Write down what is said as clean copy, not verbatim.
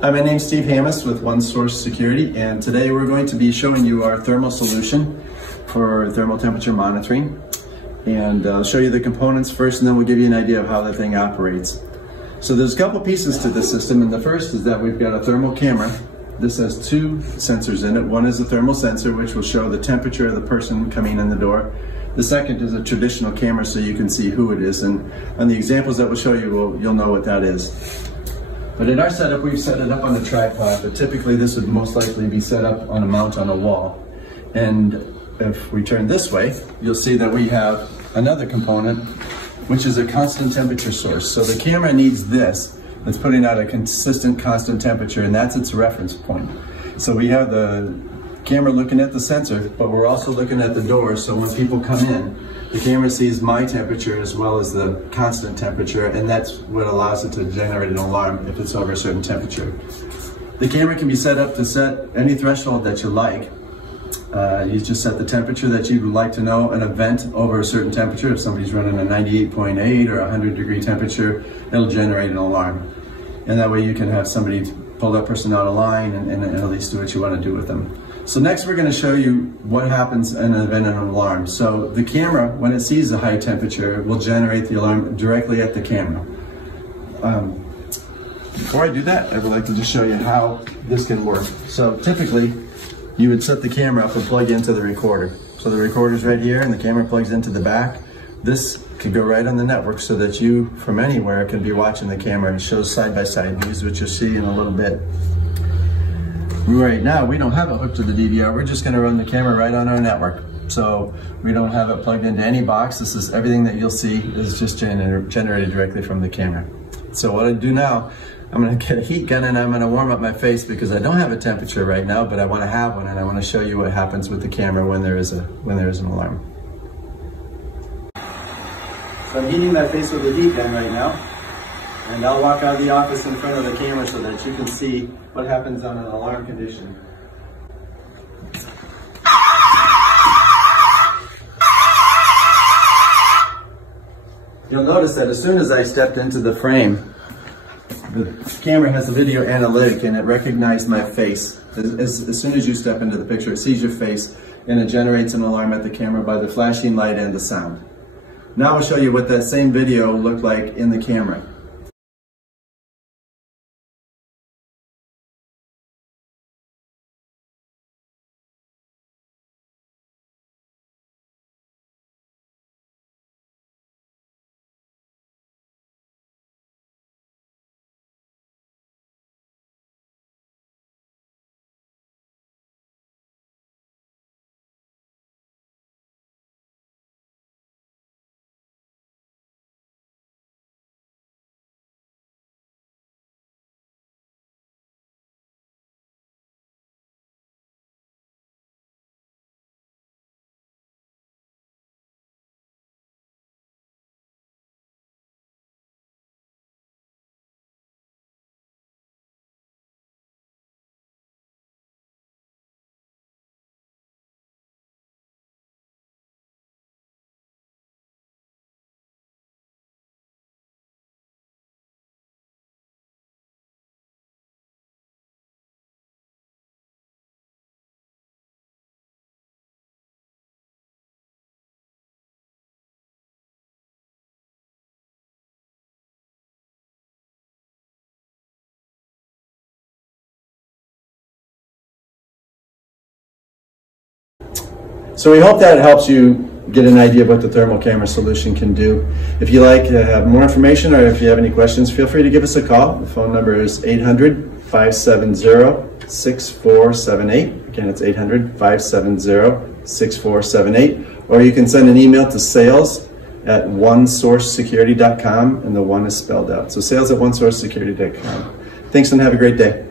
Hi, my name's Steve Hamas with One Source Security, and today we're going to be showing you our thermal solution for thermal temperature monitoring. And I'll show you the components first, and then we'll give you an idea of how the thing operates. So there's a couple pieces to this system, and the first is that we've got a thermal camera. This has two sensors in it. One is a thermal sensor, which will show the temperature of the person coming in the door. The second is a traditional camera, so you can see who it is. And on the examples that we'll show you, you'll know what that is. But in our setup, we've set it up on a tripod, but typically this would most likely be set up on a mount on a wall. And if we turn this way, you'll see that we have another component, which is a constant temperature source. So the camera needs this. It's putting out a consistent, constant temperature, and that's its reference point. So we have the camera looking at the sensor, but we're also looking at the door, so when people come in, the camera sees my temperature as well as the constant temperature, and that's what allows it to generate an alarm if it's over a certain temperature. The camera can be set up to set any threshold that you like. You just set the temperature that you'd like to know an event over a certain temperature. If somebody's running a 98.8 or 100-degree temperature, it'll generate an alarm. And that way you can have somebody pull that person out of line and at least do what you want to do with them. So next we're going to show you what happens in an event of an alarm. So the camera, when it sees a high temperature, will generate the alarm directly at the camera. Before I do that, I would like to just show you how this can work. So typically, you would set the camera up and plug into the recorder. So the recorder's right here and the camera plugs into the back. This could go right on the network so that you, from anywhere, can be watching the camera. It shows side-by-side views, which you'll see in a little bit. Right now, we don't have it hooked to the DVR. We're just gonna run the camera right on our network. So we don't have it plugged into any box. This is everything that you'll see is just generated directly from the camera. So what I do now, I'm gonna get a heat gun and I'm gonna warm up my face because I don't have a temperature right now, but I wanna have one, and I wanna show you what happens with the camera when there is an alarm. So I'm heating my face with a heat gun right now, and I'll walk out of the office in front of the camera so that you can see what happens on an alarm condition. You'll notice that as soon as I stepped into the frame, the camera has a video analytic and it recognized my face. As soon as you step into the picture, it sees your face and it generates an alarm at the camera by the flashing light and the sound. Now I'll show you what that same video looked like in the camera. So we hope that helps you get an idea of what the thermal camera solution can do. If you'd like to have more information or if you have any questions, feel free to give us a call. The phone number is 800-570-6478. Again, it's 800-570-6478. Or you can send an email to sales@onesourcesecurity.com, and the one is spelled out. So sales@onesourcesecurity.com. Thanks and have a great day.